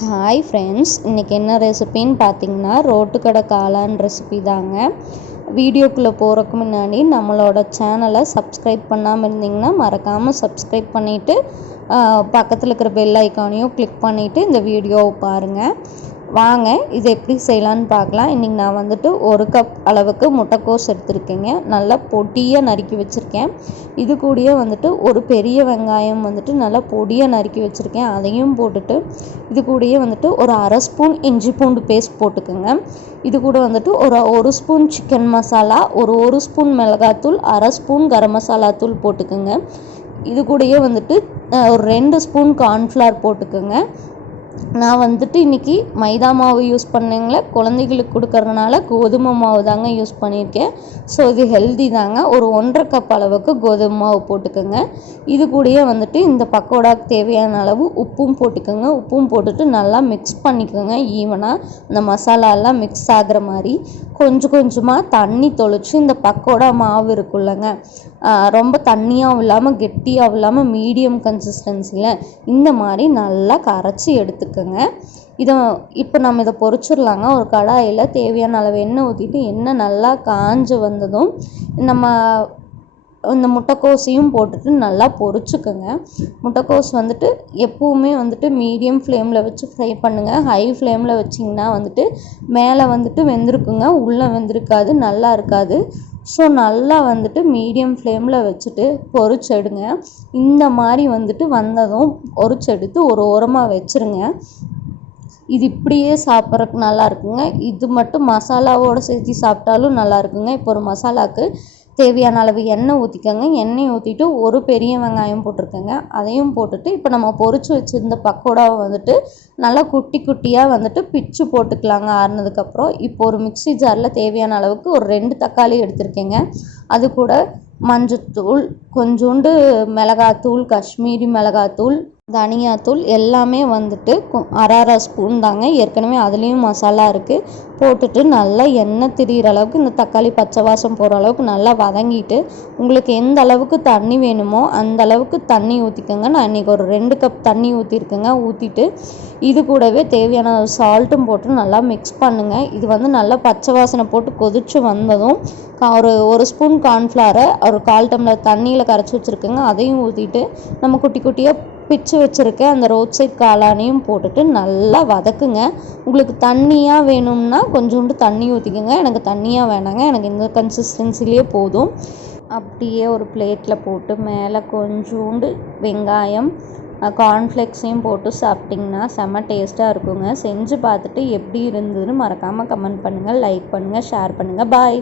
Hi friends, இன்றைக்கி என்ன ரெசிபின்னு பார்த்தீங்கன்னா ரோட்டு கடை காளான் ரெசிபி தாங்க. வீடியோக்குள்ளே போகிறதுக்கு முன்னாடி நம்மளோட சேனலை சப்ஸ்கிரைப் பண்ணாமல் இருந்தீங்கன்னா மறக்காமல் சப்ஸ்கிரைப் பண்ணிவிட்டு பக்கத்தில் இருக்கிற பெல் ஐக்கானையும் கிளிக் பண்ணிவிட்டு இந்த வீடியோவை பாருங்கள். வாங்க இது எப்படி செய்யலான்னு பார்க்கலாம். இன்றைக்கி நான் வந்துட்டு 1 கப் அளவுக்கு முட்டைக்கோஸ் எடுத்துருக்கேங்க. நல்லா பொடியாக நறுக்கி வச்சுருக்கேன். இது கூடயே வந்துட்டு ஒரு பெரிய வெங்காயம் வந்துட்டு நல்லா பொடியாக நறுக்கி வச்சுருக்கேன். அதையும் போட்டுட்டு இது கூடயே வந்துட்டு ஒரு 1/2 ஸ்பூன் இஞ்சி பூண்டு பேஸ்ட் போட்டுக்கோங்க. இது கூட வந்துட்டு ஒரு ஸ்பூன் சிக்கன் மசாலா, ஒரு ஸ்பூன் மிளகாத்தூள், 1/2 ஸ்பூன் கரம் மசாலா தூள் போட்டுக்கோங்க. இது கூடயே வந்துட்டு ஒரு 2 ஸ்பூன் கார்ன்ஃப்ளவர் போட்டுக்கோங்க. நான் வந்துட்டு இன்றைக்கி மைதா மாவு யூஸ் பண்ணேங்களே, குழந்தைகளுக்கு கொடுக்கறதுனால கோதுமை மாவு தாங்க யூஸ் பண்ணியிருக்கேன். ஸோ இது ஹெல்தி தாங்க. ஒரு 1/2 கப் அளவுக்கு கோதுமை மாவு போட்டுக்கோங்க. இது கூடயே வந்துட்டு இந்த பக்கோடாக்கு தேவையான அளவு உப்பும் போட்டுக்கோங்க. உப்பும் போட்டுட்டு நல்லா மிக்ஸ் பண்ணிக்கோங்க. ஈவனாக இந்த மசாலாலாம் மிக்ஸ் ஆகிற மாதிரி கொஞ்சம் கொஞ்சமாக தண்ணி தொளிச்சு இந்த பக்கோடா மாவு இருக்குல்லங்க, ரொம்ப தண்ணியாகவும் இல்லாமல் கெட்டியாகவும் இல்லாமல் மீடியம் கன்சிஸ்டன்சியில் இந்த மாதிரி நல்லா கரைச்சி எடுத்துக்கோங்க. இப்போ நம்ம இதை பொரிச்சிடலாங்க. ஒரு கடாயில் தேவையான அளவு எண்ணெய் ஊற்றிட்டு எண்ணெய் நல்லா காஞ்சு வந்ததும் நம்ம இந்த முட்டைக்கோஸையும் போட்டுட்டு நல்லா பொரிச்சுக்கோங்க. முட்டைக்கோஸ் வந்துட்டு எப்பவுமே வந்துட்டு மீடியம் ஃப்ளேமில் வச்சு ஃப்ரை பண்ணுங்கள். ஹை ஃப்ளேமில் வச்சிங்கன்னா வந்துட்டு மேலே வந்துட்டு வெந்திருக்குங்க, உள்ளே வெந்திருக்காது, நல்லா இருக்காது. ஸோ நல்லா வந்துட்டு மீடியம் ஃப்ளேமில் வச்சுட்டு பொரிச்செடுங்க. இந்த மாதிரி வந்துட்டு வந்ததும் பொரிச்செடுத்து ஒரு ஓரமாக வச்சுருங்க. இது இப்படியே சாப்பிட்றதுக்கு நல்லா இருக்குங்க. இது மட்டும் மசாலாவோடு சேர்த்து சாப்பிட்டாலும் நல்லா இருக்குங்க. இப்போ ஒரு மசாலாவுக்கு தேவையான அளவு எண்ணெய் ஊற்றிக்கோங்க. எண்ணெய் ஊற்றிட்டு ஒரு பெரிய வெங்காயம் போட்டிருக்கேங்க. அதையும் போட்டுட்டு இப்போ நம்ம பொரிச்சு வச்சுருந்த பக்கோடாவை வந்துட்டு நல்லா குட்டி குட்டியாக வந்துட்டு பிச்சு போட்டுக்கலாங்க. ஆறுனதுக்கப்புறம் இப்போ ஒரு மிக்ஸி ஜாரில் தேவையான அளவுக்கு ஒரு 2 தக்காளி எடுத்திருக்கேங்க. அது கூட மஞ்சத்தூள், கொஞ்சோண்டு மிளகாத்தூள், காஷ்மீரி மிளகாத்தூள், தனியாத்தூள் எல்லாமே வந்துட்டு அரை ஸ்பூன் தாங்க. ஏற்கனவே அதுலேயும் மசாலா இருக்குது. போட்டுட்டு நல்லா எண்ணெய் திரிகிற அளவுக்கு இந்த தக்காளி பச்சை வாசம் போகிற அளவுக்கு நல்லா வதங்கிட்டு உங்களுக்கு எந்த அளவுக்கு தண்ணி வேணுமோ அந்த அளவுக்கு தண்ணி ஊற்றிக்கோங்க. நான் இன்றைக்கி ஒரு 2 கப் தண்ணி ஊற்றிருக்கேங்க. ஊற்றிட்டு இது கூடவே தேவையான சால்ட்டும் போட்டு நல்லா மிக்ஸ் பண்ணுங்கள். இது வந்து நல்லா பச்சை வாசனை போட்டு கொதித்து வந்ததும் ஒரு ஸ்பூன் கார்ன்ஃப்ளவரை ஒரு 1/4 டம்ளர் தண்ணியில் கரைச்சி வச்சுருக்கேங்க. அதையும் ஊற்றிட்டு நம்ம குட்டி குட்டியாக பிச்சு வச்சுருக்க அந்த ரோட் சைட் காளானையும் போட்டுட்டு நல்லா வதக்குங்க. உங்களுக்கு தண்ணியாக வேணும்னா கொஞ்சோண்டு தண்ணி ஊற்றிக்கோங்க. எனக்கு தண்ணியாக வேணாங்க, எனக்கு இந்த கன்சிஸ்டன்சிலே போதும். அப்படியே ஒரு பிளேட்டில் போட்டு மேலே கொஞ்சோண்டு வெங்காயம், கார்ன்ஃப்ளெக்ஸையும் போட்டு சாப்பிட்டிங்கன்னா செம்ம டேஸ்ட்டாக இருக்குங்க. செஞ்சு பார்த்துட்டு எப்படி இருந்ததுன்னு மறக்காமல் கமெண்ட் பண்ணுங்கள், லைக் பண்ணுங்கள், ஷேர் பண்ணுங்கள். பாய்.